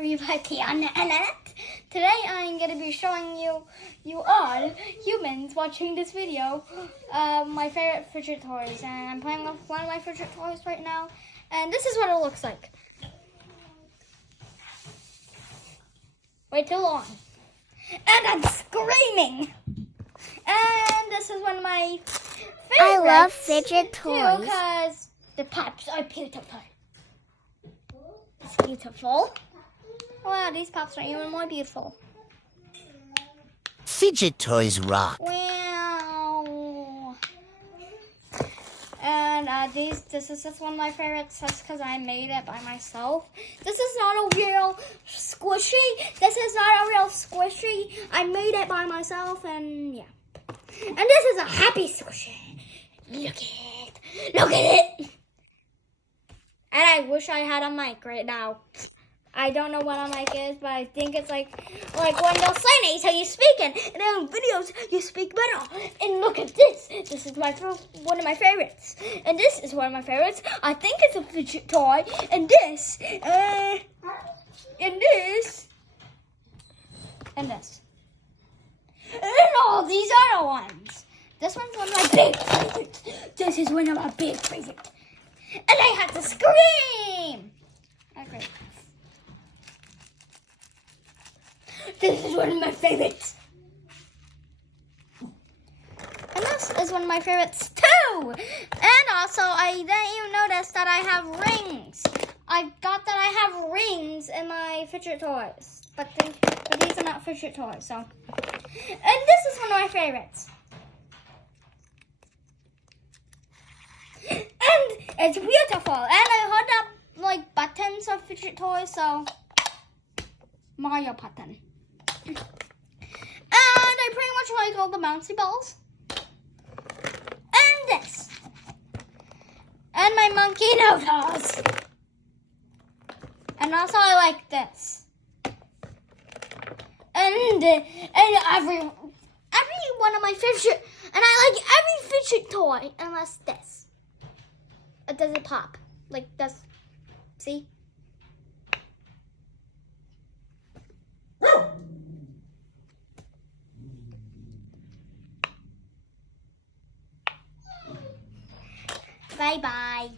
everybody on the internet. Today I'm going to be showing you all humans watching this video my favorite Fidget Toys, and I'm playing with one of my Fidget Toys right now, and this is what it looks like. Way too long. And I'm screaming. And this is one of my favorites. I love Fidget Toys because the pops are beautiful. It's beautiful. Wow, these pops are even more beautiful. Fidget Toys rock. Wow. And this is just one of my favorites just because I made it by myself. This is not a real squishy. This is not a real squishy. I made it by myself, and yeah. And this is a happy squishy. Look at it. Look at it. And I wish I had a mic right now. I don't know what a mic is, but I think it's like when they'll say it, so you speak in. And then in videos, you speak better. And look at this. This is one of my favorites. And this is one of my favorites. I think it's a fidget toy. And this, and this, and this. And all these other ones. This one's one of my big favorites. This is one of my big favorites. And I have to scream. Okay. This is one of my favorites. And this is one of my favorites too. And also, I didn't even notice that I have rings. I got that I have rings in my Fidget Toys. But these are not Fidget Toys, so. And this is one of my favorites. And it's beautiful. And I hold up like buttons of Fidget Toys, so Mario button. And I pretty much like all the bouncy balls. And this. And my monkey noodles. And also I like this. And every one of my fidget, and I like every fidget toy unless this. It doesn't pop like this. See? Bye-bye.